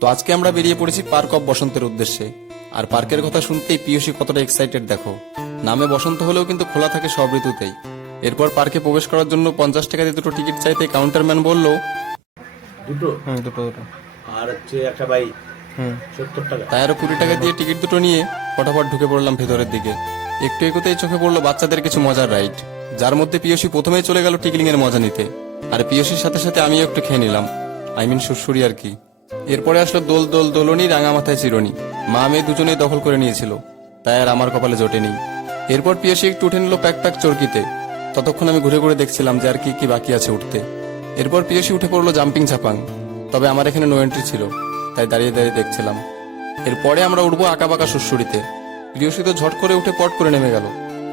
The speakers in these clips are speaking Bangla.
তো আজকে আমরা বেরিয়ে পড়েছি পার্ক অফ বসন্তের উদ্দেশ্যে। আর পার্কের কথা শুনতেই পিয়সী কতটা এক্সাইটেড দেখো। নামে বসন্ত হলেও কিন্তু খোলা থাকে সব ঋতুতেই। এরপর পার্কে প্রবেশ করার জন্য 50 টাকা দিয়ে দুটো টিকিট চাইতে কাউন্টারম্যান বলল, দুটো দুটো দুটো। আর হচ্ছে একটা বাই 70 টাকা। তাই আরো 20 টাকা দিয়ে টিকিট দুটো নিয়ে ফটাফট ঢুকে পড়লাম ভেতরের দিকে। একটু এগোতেই চোখে পড়লো বাচ্চাদের কিছু মজার রাইড, যার মধ্যে পিয়সী প্রথমেই চলে গেল টিকলিং এর মজা নিতে। আর পিয়সীর সাথে সাথে আমিও একটু খেয়ে নিলাম, সুরসুরি আর কি। এরপরে আসলো দোল দোল দোলনি, রাঙা মাথায় চিরনি। মা মেয়ে দুজনেই দখল করে নিয়েছিল, তাই আর আমার কপালে জোটেনি। এরপর পিয়সী একটু উঠে নিল প্যাক প্যাক চরকিতে। ততক্ষণ আমি ঘুরে ঘুরে দেখছিলাম যে আর কি কি বাকি আছে উঠতে। এরপর পিয়সী উঠে পড়লো জাম্পিং ঝাপাং, তবে আমার এখানে নো এন্ট্রি ছিল, তাই দাঁড়িয়ে দাঁড়িয়ে দেখছিলাম। এরপরে আমরা উঠবো আঁকা বাঁকা সুরসুরিতে। প্রিয়সী তো ঝট করে উঠে পট করে নেমে গেল।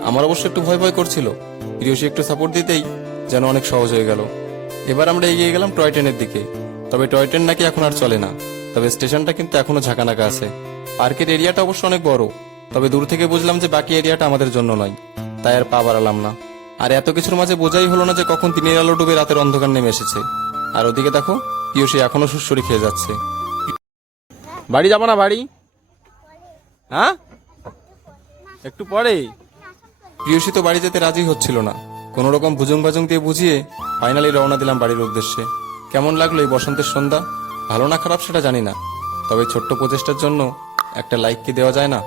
আমার অবশ্য একটু ভয় ভয় করছিল, প্রিয়সী একটু সাপোর্ট দিতেই যেন অনেক সহজ হয়ে গেল। এবার আমরা এগিয়ে গেলাম টয় ট্রেনের দিকে। তবে টয় ট্রেন নাকি এখন আর চলে না, তবে স্টেশনটা কিন্তু এখনো ঝাঁকানাকা আছে। পার্কের এরিয়াটা অবশ্য অনেক বড়, তবে দূর থেকে বুঝলাম যে বাকি এরিয়াটা আমাদের জন্য নয়, তাই আর পা বাড়ালাম না। আর এত কিছুর মাঝে বোঝাই হলো না যে কখন দিনের আলো ডুবে রাতের অন্ধকার নেমে এসেছে। আর ওদিকে দেখো প্রিয়সী এখনো সুরসুরি খেয়ে যাচ্ছে। বাড়ি যাবো না বাড়ি? হ্যাঁ, একটু পরে। প্রিয়সী তো বাড়ি যেতে রাজি হচ্ছিল না। কোন রকম ভুজুং ভাজুং দিয়ে বুঝিয়ে ফাইনালি রওনা দিলাম বাড়ির উদ্দেশ্যে। কেমন লাগলো এই বসন্তের সন্ধ্যা? ভালো না খারাপ সেটা জানি না, তবে ছোট্ট প্রচেষ্টার জন্য একটা লাইক কি দেওয়া যায় না?